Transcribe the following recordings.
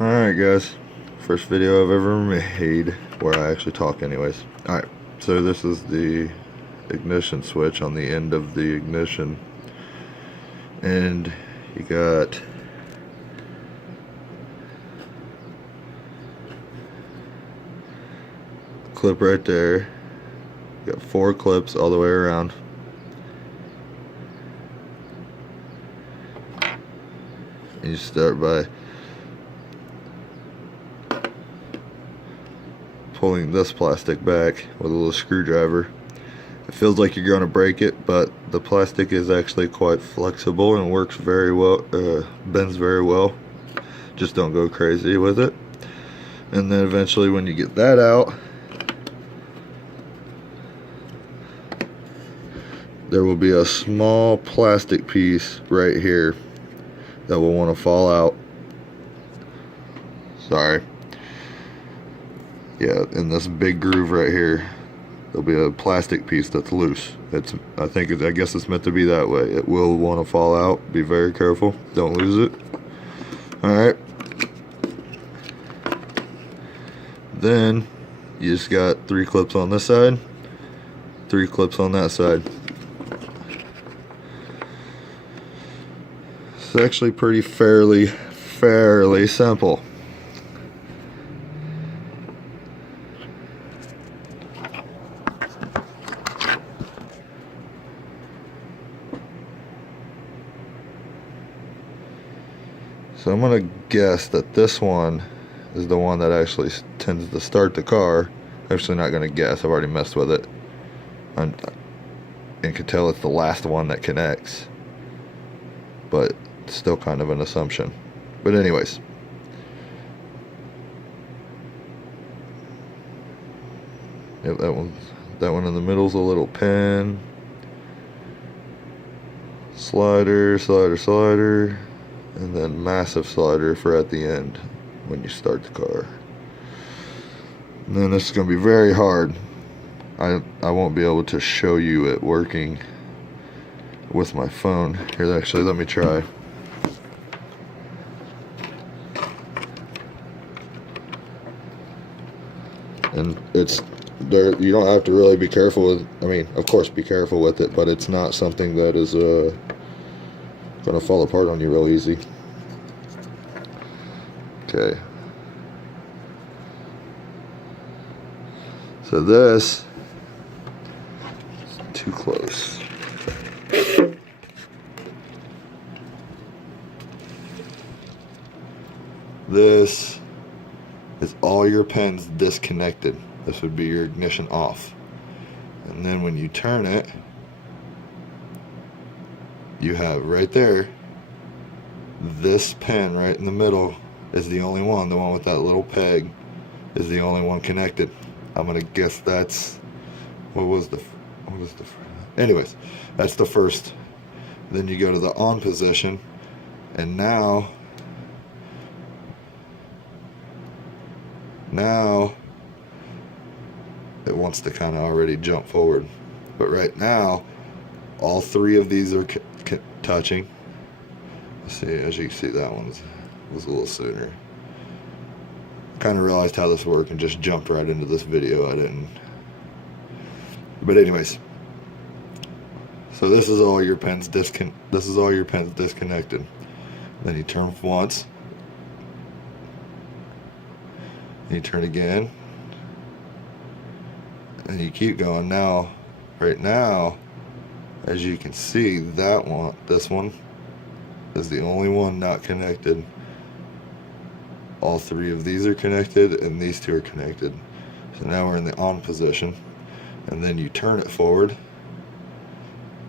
Alright guys, first video I've ever made where I actually talk anyways. Alright, so this is the ignition switch on the end of the ignition, and you got a clip right there. You got 4 clips all the way around. And you start by pulling this plastic back with a little screwdriver. It feels like you're going to break it, but the plastic is actually quite flexible and works very well, bends very well. Just don't go crazy with it. And then eventually when you get that out, there will be a small plastic piece right here that will want to fall out. Sorry. Yeah, in this big groove right here, there'll be a plastic piece that's loose. I guess it's meant to be that way. It will want to fall out. Be very careful. Don't lose it. Alright. Then, you just got 3 clips on this side, 3 clips on that side. It's actually pretty fairly simple. So I'm gonna guess that this one is the one that actually tends to start the car. Actually, not gonna guess. I've already messed with it, and can tell it's the last one that connects. But it's still kind of an assumption. But anyways, yep, that one in the middle is a little pin. Slider, and then massive slider for at the end when you start the car. And then this is going to be very hard. I won't be able to show you it working with my phone. Here, actually, let me try. And it's there. You don't have to really be careful with. I mean, of course, be careful with it, but it's not something that is gonna fall apart on you real easy. Okay. So this is too close. This is all your pins disconnected. This would be your ignition off. And then when you turn it, you have right there, this pin right in the middle is the only one. The one with that little peg is the only one connected. I'm gonna guess that's anyways, that's the first. Then you go to the on position, and now it wants to kind of already jump forward, but right now all 3 of these are touching. See, as you can see, that one was a little sooner. Kind of realized how this worked and just jumped right into this video. I didn't. But anyways, so this is all your pins disconnected. Then you turn once, and you turn again, and you keep going. Now, right now, as you can see, this one is the only one not connected. All 3 of these are connected, and these 2 are connected. So now we're in the on position, and then you turn it forward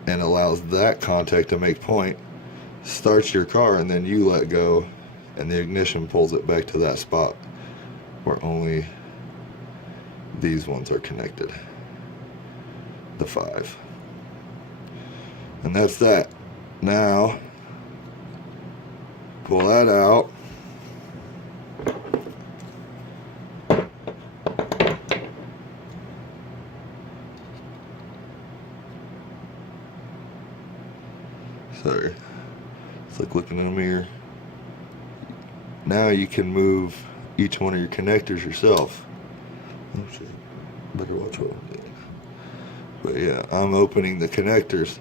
and allows that contact to make point, starts your car, and then you let go, and the ignition pulls it back to that spot where only these ones are connected, the 5. And that's that. Now pull that out. Sorry, it's like looking in a mirror. now you can move each one of your connectors yourself. Oh shit, better watch what I'm doing. But yeah, I'm opening the connectors,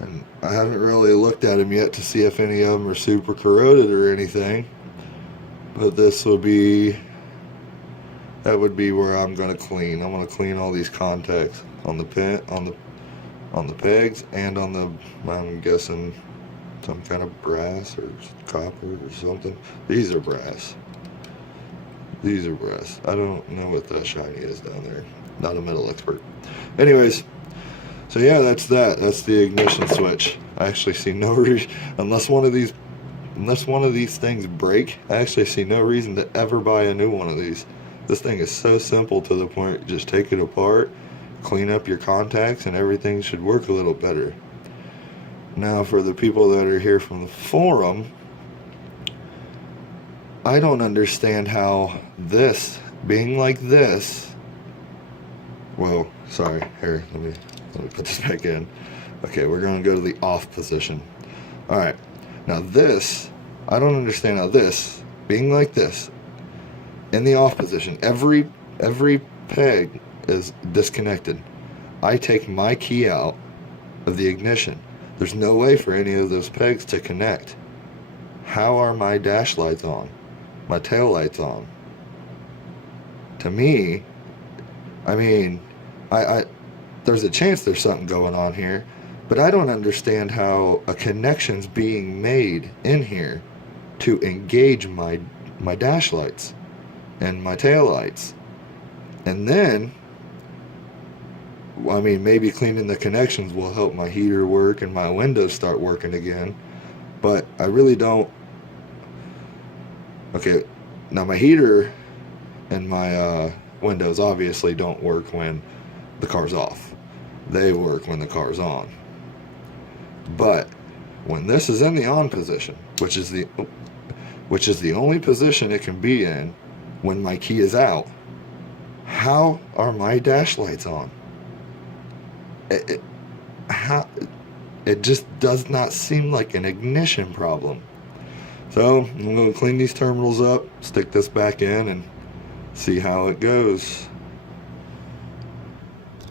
and I haven't really looked at them yet to see if any of them are super corroded or anything. But this will be, that would be where I'm going to clean. I'm going to clean all these contacts on the pin, on the pegs, and on the, I'm guessing some kind of brass or copper or something. These are brass. These are brass. I don't know what that shiny is down there. Not a metal expert. Anyways, so yeah, that's that. That's the ignition switch. I actually see no reason, unless one of these things break, I actually see no reason to ever buy a new one of these. This thing is so simple to the point, just take it apart, clean up your contacts, and everything should work a little better. Now, for the people that are here from the forum, I don't understand how this, being like this, well, sorry, here, let me put this back in. Okay, we're going to go to the off position. Alright, now this, I don't understand how this, being like this, in the off position, every peg is disconnected. I take my key out of the ignition. There's no way for any of those pegs to connect. How are my dash lights on? My tail lights on? To me, I mean, there's a chance there's something going on here, but I don't understand how a connection's being made in here to engage my dash lights and my tail lights. And then, I mean, maybe cleaning the connections will help my heater work and my windows start working again, but I really don't. Okay, now my heater and my windows obviously don't work when the car's off. They work when the car's on. But when this is in the on position, which is the only position it can be in when my key is out, how are my dash lights on? It just does not seem like an ignition problem. So I'm going to clean these terminals up, stick this back in, and see how it goes.